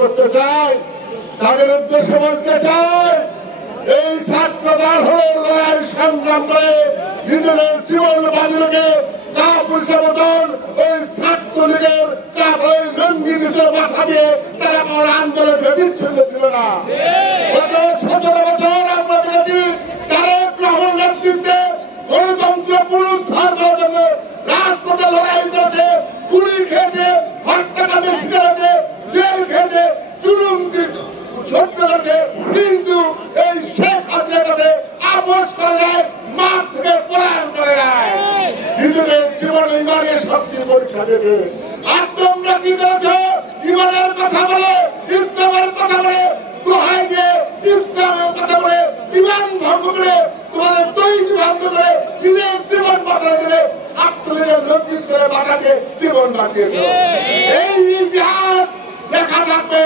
করতে চাই, তাদের উদ্দেশ্য বলতে চাই, এই ছাত্রদল হল লড়াই সংগ্রাম করে নিজেদের জীবন বাজি রেখে কাপুরুষের মতন ওই ছাত্রলীগের ওই লুঙ্গি নিজের মাথা দিয়ে তারা কোনো আন্দোলনে বিচ্ছিন্ন ছিল না। গত 17 বছর আমরা দেখেছি তারেক রহমান নেতৃত্বে গণতন্ত্র পুনরুদ্ধার করার জন্য রাজপথে লড়াই করেছে, গুলি খেয়েছে, হত্যাকাণ্ডের শিকার হয়েছে, জেল খেয়েছে, জুলুম সহ্য করেছে, কিন্তু এই শেখ হাসিনার কাছে আপোষ করে নেয়, মাঠ থেকে পলায়ন করে নেয়, নিজেদের জীবনে ইমানের শক্তি পরীক্ষা দিয়েছে। আর তোমরা কি করেছো? ইমানের কথা বলে, ইসলামের কথা বলে, দোহাই দিয়ে ইসলামের কথা বলে, ইমান ভঙ্গ করে, তোমাদের তৈরি ভঙ্গ করে, নিজের জীবন বাঁচা দিলে ছাত্রলীগের নেতৃত্বে বাঁচাতে জীবন বাঁচিয়েছে। এই ইতিহাস লেখা থাকবে,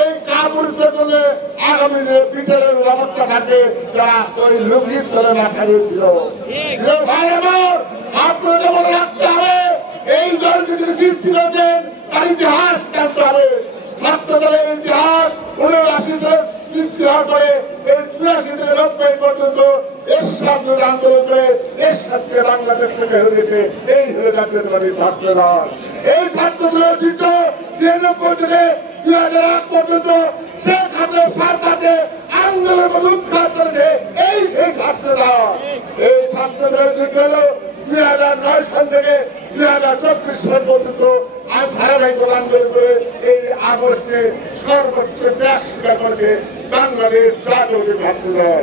এই কাপুরুষদের জন্য আগামী বিচারের ব্যবস্থা থাকবে যারা ওই লুঙ্গির তলে মাথা দিয়েছিল। ভাই আমার, আপনাদের মনে রাখতে হবে, এই দল যদি সৃষ্টি করেছেন তার ইতিহাস জানতে হবে। ছাত্র দলের ইতিহাস 1980 সৃষ্টি হওয়ার পরে এই 84 থেকে 90 পর্যন্ত এরশাদ আন্দোলন করে এরশাদকে বাংলাদেশ থেকে হয়েছে। এই হয়ে জাতীয়তাবাদী ছাত্র দল। এই ছাত্র দলের চিত্র 93 থেকে 2001 পর্যন্ত শেখ হাসিনার সরকারকে আন্দোলন উৎখাত করেছে। এই সেই ছাত্র দল। এই ছাত্র দলের চিত্র হল 2009 সাল থেকে 2024 সাল পর্যন্ত ধারাবাহিক আন্দোলন করে এই আগস্টে সর্বোচ্চ ত্যাগ স্বীকার করেছে বাংলাদেশ জাতীয়তাবাদী ছাত্র দল।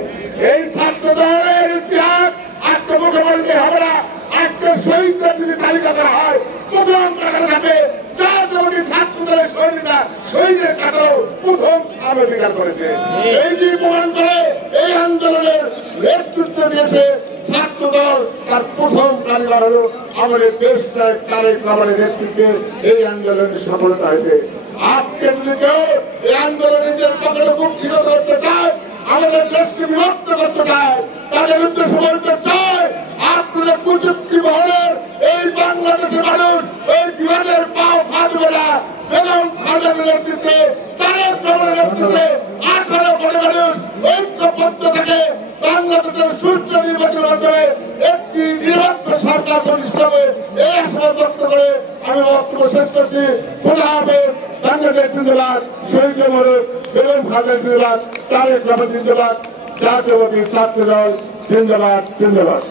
এই ছাত্র দলের ইতিহাস আজকে মুখে বলতে হবে না। আজকে শহীদদের যদি তালিকা করা হয়, প্রথম কাতারে থাকবে জাতীয়তাবাদী ছাত্র দলের শহীদরা। শহীদের কাতারও প্রথম স্থান অধিকার করেছে। এইটি প্রমাণ করে এই আন্দোলনের নেতৃত্ব দিয়েছে ছাত্র দল। তার প্রথম কারিগর হল আমাদের দেশটায় তারেক রহমানের নেতৃত্বে এই আন্দোলনের সফলতা হয়েছে। আজকে যদি কেউ এই আন্দোলনে নিজের পকেটে কুক্ষিত করতে চায়, আমাদের দেশকে বিভক্ত করতে চায়, তাদের উদ্দেশ্য বলতে চায়, আপনাদের প্রযুক্তি বহরের এই বাংলাদেশের মানুষ এই বিভাগের পাও ফাঁদবে না। বেগম খালেদার নেতৃত্বে, তারেক রহমানের নেতৃত্বে 18 কোটি মানুষ ঐক্যবদ্ধ থাকে বাংলাদেশের সুষ্ঠু নির্বাচনের মাধ্যমে একটি নিরপেক্ষ সরকার প্রতিষ্ঠা হবে। এই আশাবাদ ব্যক্ত করে আমি বক্তব্য শেষ করছি। খোদা হাফেজ। বাংলাদেশ জিন্দাবাদ, শহীদ মরুক, বেগম খালেদা জিন্দাবাদ, তারেক রহমান জিন্দাবাদ, জাতীয়তাবাদী ছাত্র দল জিন্দাবাদ জিন্দাবাদ।